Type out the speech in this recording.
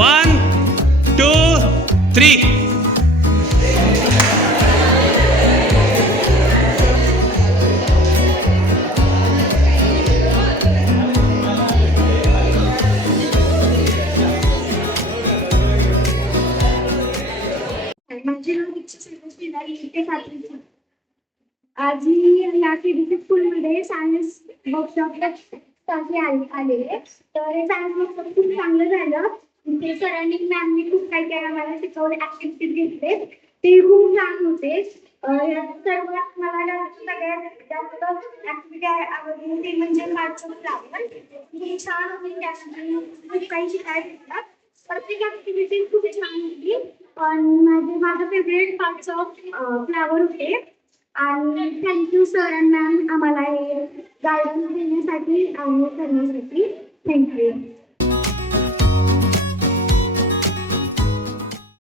1, 2, 3. माझे नाव दीक्षा संतोष इथे सातवीची. आज मी या केबीसी स्कूलमध्ये सायन्स वर्कशॉपसाठी आलेले. तर हे सायन्स वर्कशॉप खूप चांगलं झालं. इथे सरांनी मॅमनी खूप काही काही आम्हाला शिकवले, ऍक्टिव्हिटीज घेतले, ते खूप छान होते. सर्वात मला सगळ्यात जास्त ऍक्टिव्हिटी आवडली ते म्हणजे मार्च ऑफ फ्लावर. ही छान होती, त्यासाठी खूप काही शिकायला भेटलं. प्रत्येक ऍक्टिव्हिटी खूप छान होती. पण माझं फेवरेट पार्ट्स ऑफ फ्लावर होते. आणि थँक्यू सर अँड मॅम आम्हाला हे गायडन्स देण्यासाठी आणि करण्यासाठी. थँक्यू.